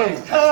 Hey! hey.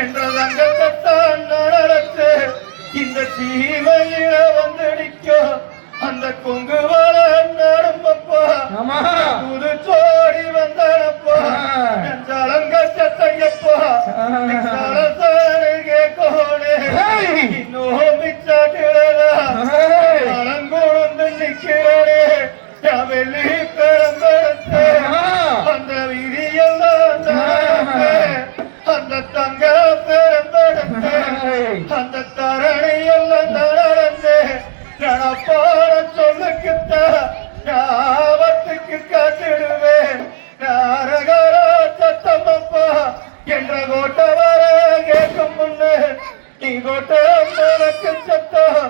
என்ற ரங்கத்தான் நடத்து இந்த சீமையில வந்தடிக்க அந்த கொங்கு வாழ நடும்பப்பா புது சோடி வந்தனப்பா. சலங்க சட்டையப்பா சலசானு கேட்கோனே. இன்னும் மிச்சாட்டுடா அலங்குழுந்து நிக்கிறோனே வெள்ளி அந்த தரணை எல்லாம் தரந்து நடப்பாட சொல்லுக்குத்தா ஆபத்துக்கு காத்திடுவேன். நாரகரா சத்தமப்பா என்ற கோட்டவர கேட்கும் முன்னு நீ கோட்டம் எனக்கு சத்தம்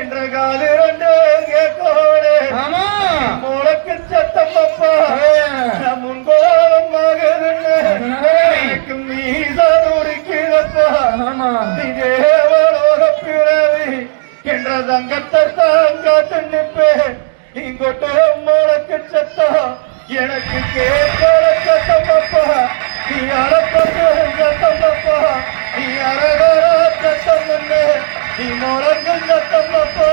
என்ற காது ரெண்டு கேட்கோடு. உனக்கு சத்தம் தங்கத்தர்த்தாங்க தண்ணிப்பே இங்கொட்ட மோளக்கு சத்தம் எனக்கு கேட்கல சத்தமப்பா நீ அறப்பட்டு சத்தமப்பா நீ அறகர சத்தம் நீ மோளக்கு சத்தமப்பா